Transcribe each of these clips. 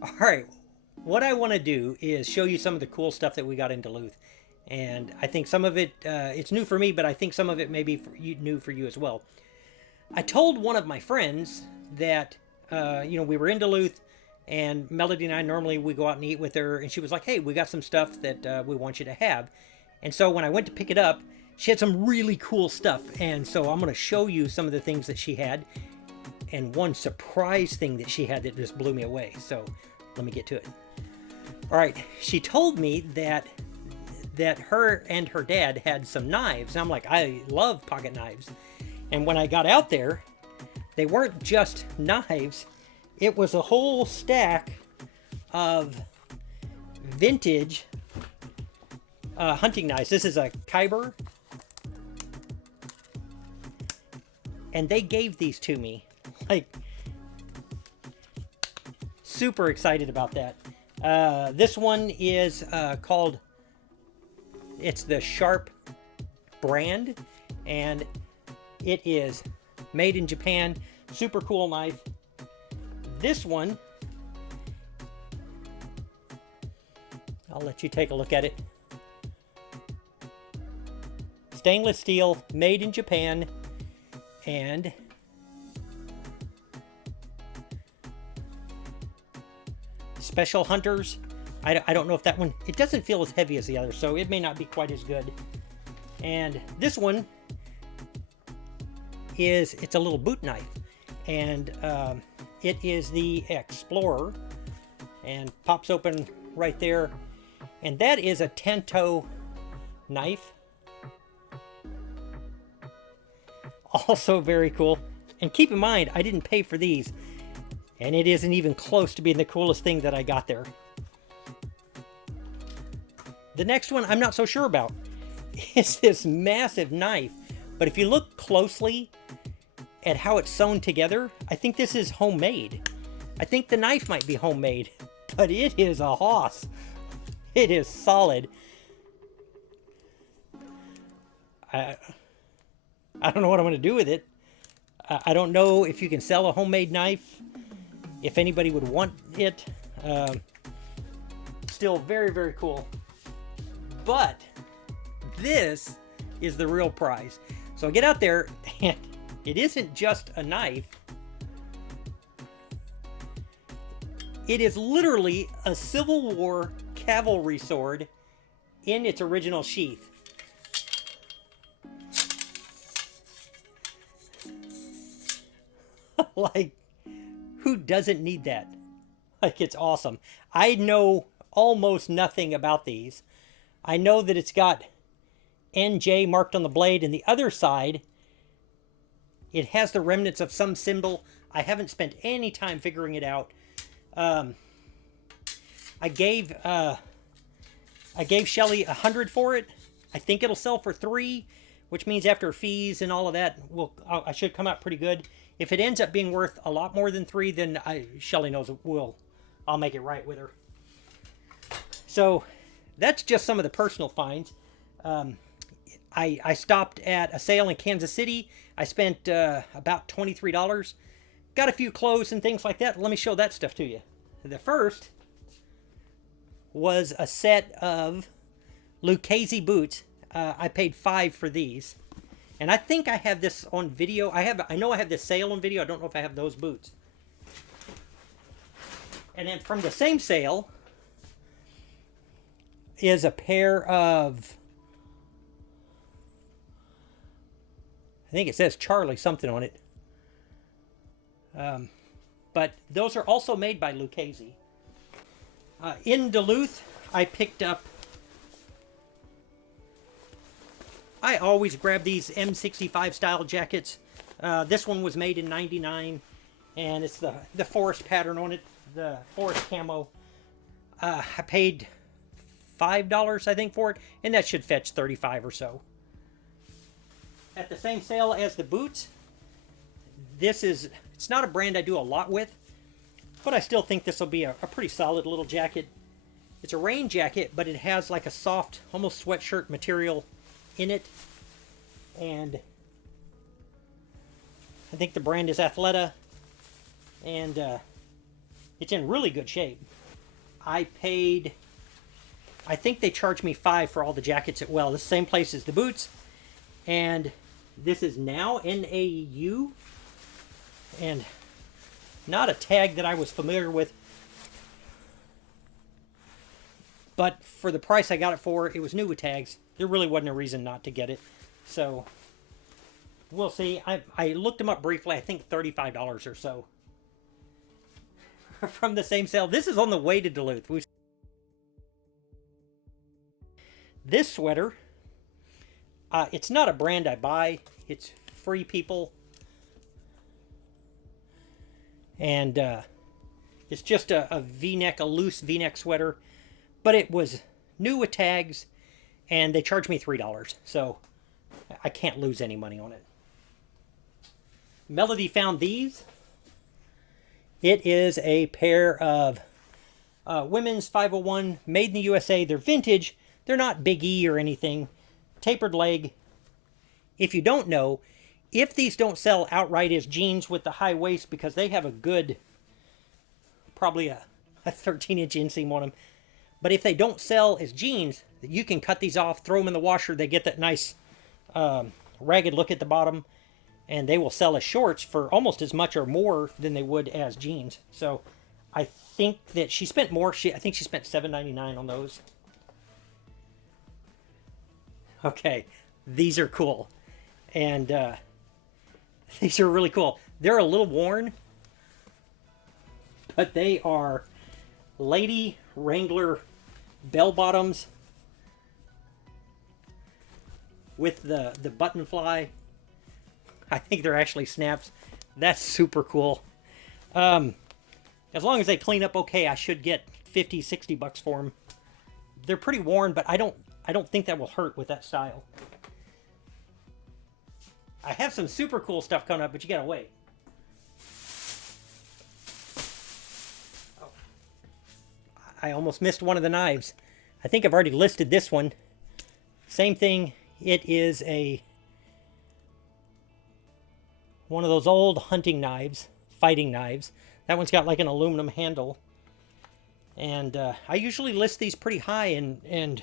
All right, what I want to do is show you some of the cool stuff that we got in Duluth. And I think some of it, it's new for me, but I think some of it may be new for you as well. I told one of my friends that, we were in Duluth, and Melody and I normally we go out and eat with her, and she was like, "Hey, we got some stuff that we want you to have." And so when I went to pick it up, she had some really cool stuff, and so I'm going to show you some of the things that she had, and one surprise thing that she had that just blew me away. So let me get to it. All right, she told me that her and her dad had some knives. And I'm like, I love pocket knives. And when I got out there, they weren't just knives. It was a whole stack of vintage hunting knives. This is a Kyber. And they gave these to me. Like, super excited about that. This one is called, it's the Sharp brand, and it is made in Japan. Super cool knife. This one, I'll let you take a look at it. Stainless steel, made in Japan, and Special Hunters. I don't know if that one, it doesn't feel as heavy as the other, so it may not be quite as good. And this one is, it's a little boot knife, and it is the Explorer, and pops open right there. And that is a Tanto knife. Also very cool. And keep in mind, I didn't pay for these, and it isn't even close to being the coolest thing that I got there. The next one I'm not so sure about. It's this massive knife, but if you look closely at how it's sewn together, I think this is homemade. I think the knife might be homemade, but it is a hoss. It is solid. I don't know what I'm going to do with it. I don't know if you can sell a homemade knife, if anybody would want it. Still very, very cool. But this is the real prize. So I get out there, and it isn't just a knife. It is literally a Civil War cavalry sword in its original sheath. Like, who doesn't need that? Like, it's awesome. I know almost nothing about these. I know that it's got NJ marked on the blade, and the other side, it has the remnants of some symbol. I haven't spent any time figuring it out. I gave Shelly $100 for it. I think it'll sell for $3, which means after fees and all of that, I should come out pretty good. If it ends up being worth a lot more than $3, then Shelly knows I'll make it right with her. So that's just some of the personal finds. I stopped at a sale in Kansas City. I spent about $23. Got a few clothes and things like that. Let me show that stuff to you. The first was a set of Lucchese boots. I paid $5 for these. And I think I have this on video. I know I have this sale on video. I don't know if I have those boots. And then from the same sale is a pair of, I think it says Charlie something on it. But those are also made by Lucchese. In Duluth, I picked up, I always grab these M65 Style Jackets. This one was made in '99, and it's the forest pattern on it, the forest camo. I paid $5, I think, for it, and that should fetch $35 or so. At the same sale as the boots, it's not a brand I do a lot with, but I still think this will be a pretty solid little jacket. It's a rain jacket, but it has like a soft, almost sweatshirt material in it, and I think the brand is Athleta, and It's in really good shape. I think they charged me $5 for all the jackets at Well. This same place as the boots. And this is now NAU. And not a tag that I was familiar with. But for the price I got it for, it was new with tags. There really wasn't a reason not to get it. So, we'll see. I looked them up briefly. I think $35 or so. From the same sale. This is on the way to Duluth. This sweater, it's not a brand I buy. It's Free People. And it's just a V-neck, a loose V-neck sweater. But it was new with tags, and they charged me $3. So I can't lose any money on it. Melody found these. It is a pair of women's 501 made in the USA. They're vintage. They're not Big E or anything. Tapered leg. If you don't know, if these don't sell outright as jeans with the high waist, because they have a good, probably a 13-inch inseam on them. But if they don't sell as jeans, you can cut these off, throw them in the washer. They get that nice ragged look at the bottom. And they will sell as shorts for almost as much or more than they would as jeans. So I think that she spent more. I think she spent $7.99 on those. Okay, these are cool. And these are really cool. They're a little worn, but they are Lady Wrangler bell bottoms with the button fly. I think they're actually snaps. That's super cool. As long as they clean up okay, I should get 50, 60 bucks for them. They're pretty worn, but I don't think that will hurt with that style. I have some super cool stuff coming up, but you gotta wait. Oh. I almost missed one of the knives. I think I've already listed this one. Same thing. It is one of those old hunting knives, fighting knives. That one's got like an aluminum handle. And I usually list these pretty high, and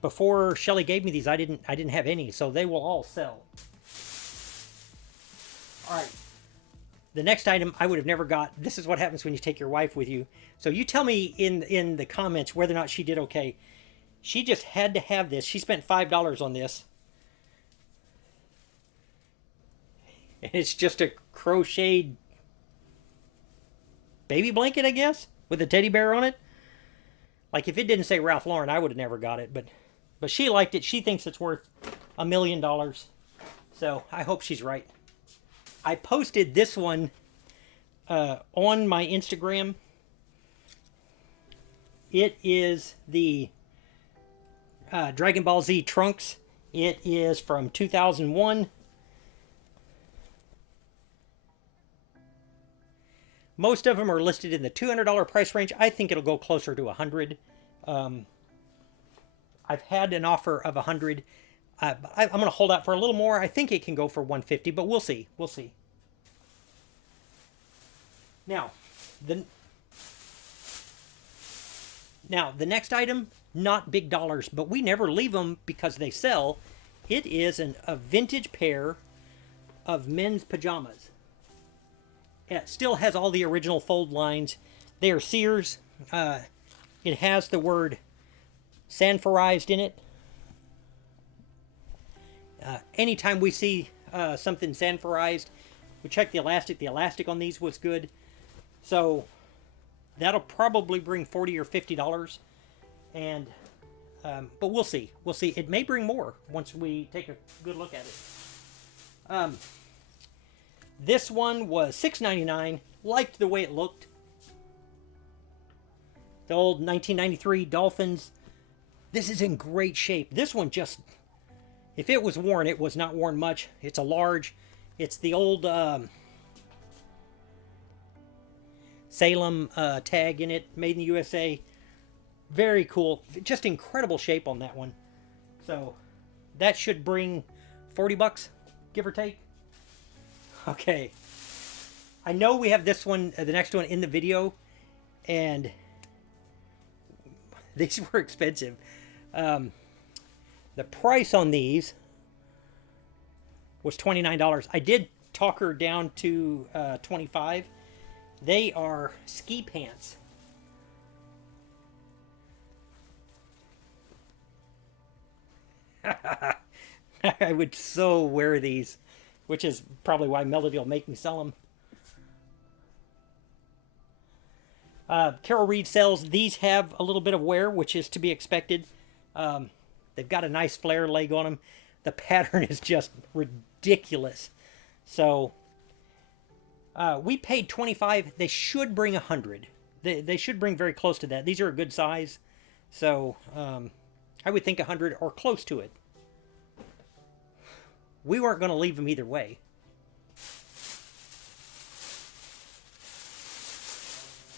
before Shelly gave me these, I didn't have any, so they will all sell. All right. The next item I would have never got. This is what happens when you take your wife with you. So you tell me in the comments whether or not she did okay. She just had to have this. She spent $5 on this. And it's just a crocheted baby blanket, I guess, with a teddy bear on it. Like, if it didn't say Ralph Lauren, I would have never got it. But she liked it. She thinks it's worth $1 million. So I hope she's right. I posted this one on my Instagram. It is the Dragon Ball Z Trunks. It is from 2001. Most of them are listed in the $200 price range. I think it'll go closer to $100. I've had an offer of $100. I'm going to hold out for a little more. I think it can go for $150, but we'll see. We'll see. Now, the next item, not big dollars, but we never leave them because they sell. It is a vintage pair of men's pajamas. It still has all the original fold lines. They are Sears. It has the word sanforized in it. Anytime we see something sanforized, we check the elastic. The elastic on these was good. So that'll probably bring $40 or $50. And but we'll see. We'll see. It may bring more once we take a good look at it. This one was $6.99. Liked the way it looked. The old 1993 Dolphins. This is in great shape. This one just, if it was worn, it was not worn much. It's a large. It's the old Salem tag in it, made in the USA. Very cool. Just incredible shape on that one. So that should bring 40 bucks, give or take. Okay. I know we have this one, the next one in the video, and these were expensive. The price on these was $29. I did talk her down to $25. They are ski pants. I would so wear these, which is probably why Melody will make me sell them. Carol Reed sells these. Have a little bit of wear, which is to be expected. They've got a nice flare leg on them. The pattern is just ridiculous. So we paid $25. They should bring $100. They should bring very close to that. These are a good size, so I would think $100 or close to it. We weren't going to leave them either way.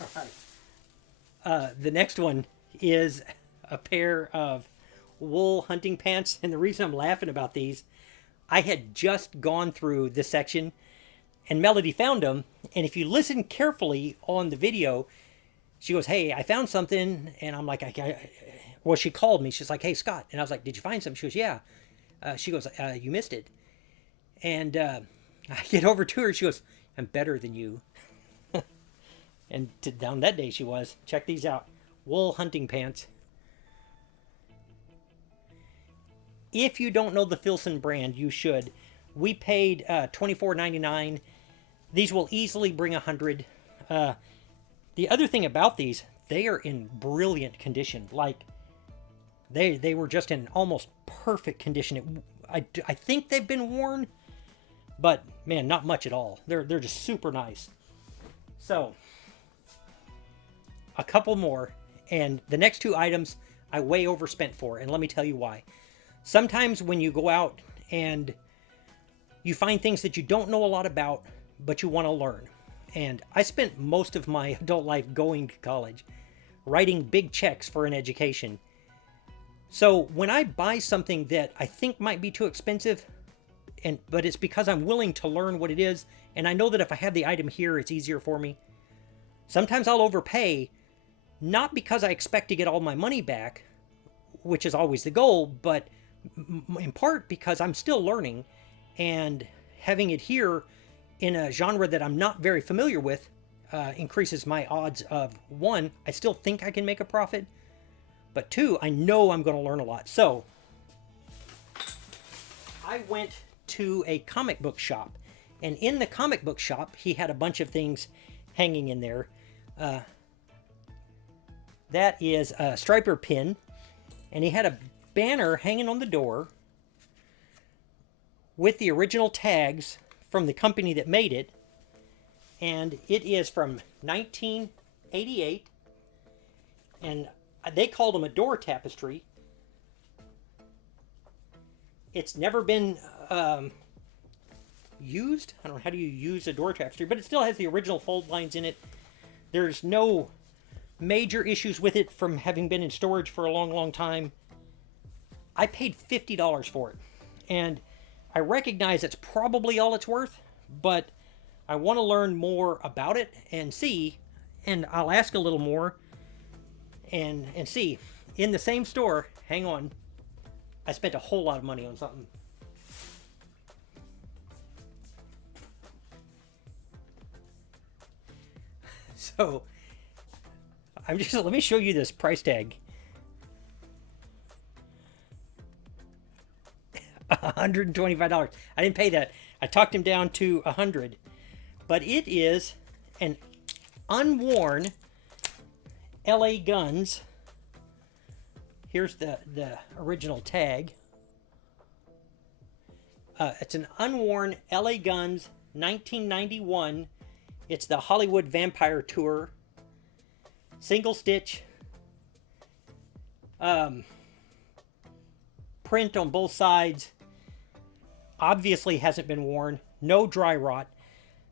All right. The next one is a pair of wool hunting pants, and the reason I'm laughing about these, I had just gone through this section, and Melody found them, and if you listen carefully on the video, she goes, "Hey, I found something," and I'm like, well, she called me. She's like, "Hey, Scott," and I was like, "Did you find something?" She goes, "Yeah." She goes, "You missed it," and I get over to her. She goes, "I'm better than you." And down that day she was. Check these out. Wool hunting pants. If you don't know the Filson brand, you should. We paid $24.99. These will easily bring $100. The other thing about these, they are in brilliant condition. Like, they were just in almost perfect condition. I think they've been worn, but man, not much at all. They're just super nice. So, a couple more, and the next two items I way overspent for, and let me tell you why. Sometimes when you go out and you find things that you don't know a lot about, but you want to learn. And I spent most of my adult life going to college, writing big checks for an education. So when I buy something that I think might be too expensive, but it's because I'm willing to learn what it is, and I know that if I have the item here, it's easier for me. Sometimes I'll overpay, not because I expect to get all my money back, which is always the goal, but in part because I'm still learning, and having it here in a genre that I'm not very familiar with increases my odds of, one, I still think I can make a profit, but two, I know I'm going to learn a lot. So I went to a comic book shop, and in the comic book shop, he had a bunch of things hanging in there. That is a striper pin, and he had a banner hanging on the door with the original tags from the company that made it, and it is from 1988, and they called them a door tapestry. It's never been used. I don't know, how do you use a door tapestry, but it still has the original fold lines in it. There's no major issues with it from having been in storage for a long time. I paid $50 for it, and I recognize it's probably all it's worth, but I want to learn more about it and see, and I'll ask a little more and see. In the same store, hang on, I spent a whole lot of money on something. So let me show you this price tag. $125. I didn't pay that. I talked him down to $100. But it is an unworn LA Guns. Here's the original tag. It's an unworn LA Guns 1991. It's the Hollywood Vampire Tour. Single stitch. Print on both sides. Obviously hasn't been worn. No dry rot.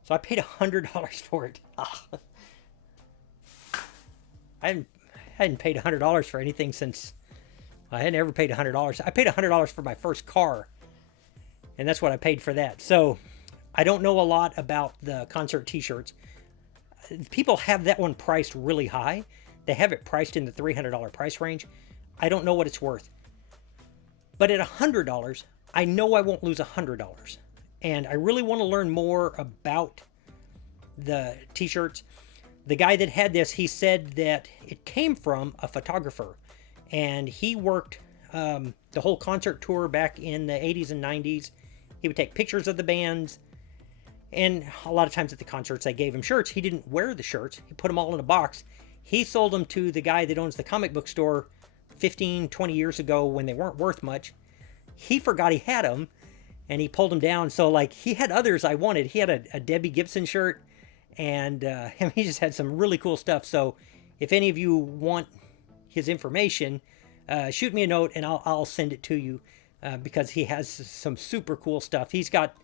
So I paid $100 for it. I hadn't paid $100 for anything since... I hadn't ever paid $100. I paid $100 for my first car. And that's what I paid for that. So I don't know a lot about the concert t-shirts. People have that one priced really high. They have it priced in the $300 price range. I don't know what it's worth. But at $100, I know I won't lose $100. And I really want to learn more about the t-shirts. The guy that had this, he said that it came from a photographer. And he worked the whole concert tour back in the 80s and 90s. He would take pictures of the bands. And a lot of times at the concerts, they gave him shirts. He didn't wear the shirts. He put them all in a box. He sold them to the guy that owns the comic book store 15, 20 years ago when they weren't worth much. He forgot he had them, and he pulled them down. So, like, he had others I wanted. He had a Debbie Gibson shirt, and he just had some really cool stuff. So, if any of you want his information, shoot me a note, and I'll send it to you because he has some super cool stuff. He's got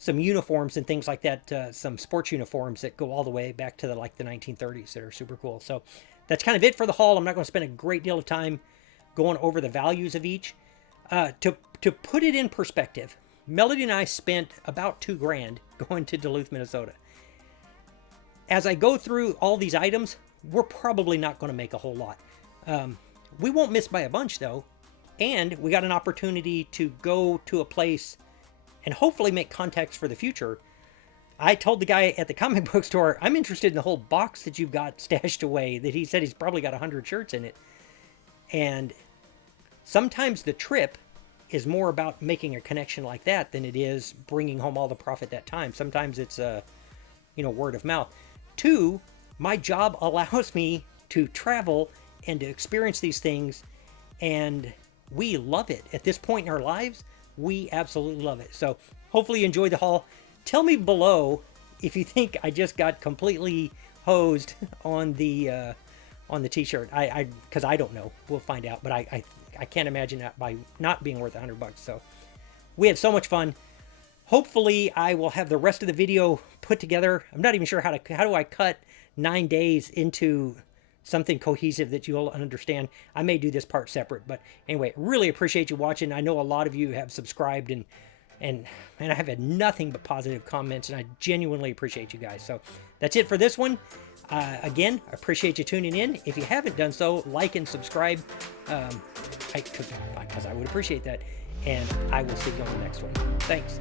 some uniforms and things like that, some sports uniforms that go all the way back to the 1930s that are super cool. So that's kind of it for the haul. I'm not going to spend a great deal of time going over the values of each. To put it in perspective, Melody and I spent about $2,000 going to Duluth, Minnesota. As I go through all these items, we're probably not going to make a whole lot. We won't miss by a bunch though, and we got an opportunity to go to a place and hopefully make contacts for the future. I told the guy at the comic book store, I'm interested in the whole box that you've got stashed away, that he said he's probably got 100 shirts in it. And sometimes the trip is more about making a connection like that than it is bringing home all the profit that time. Sometimes it's, word of mouth. 2, my job allows me to travel and to experience these things, and we love it. At this point in our lives, we absolutely love it. So hopefully you enjoyed the haul. Tell me below if you think I just got completely hosed on the t-shirt. Because I don't know. We'll find out. But I can't imagine that by not being worth $100. So we had so much fun. Hopefully I will have the rest of the video put together. I'm not even sure how do I cut 9 days into something cohesive that you'll understand. I may do this part separate, but anyway, really appreciate you watching. I know a lot of you have subscribed and I have had nothing but positive comments, and I genuinely appreciate you guys. So that's it for this one. Again, I appreciate you tuning in. If you haven't done so, like and subscribe, because I would appreciate that. And I will see you on the next one. Thanks.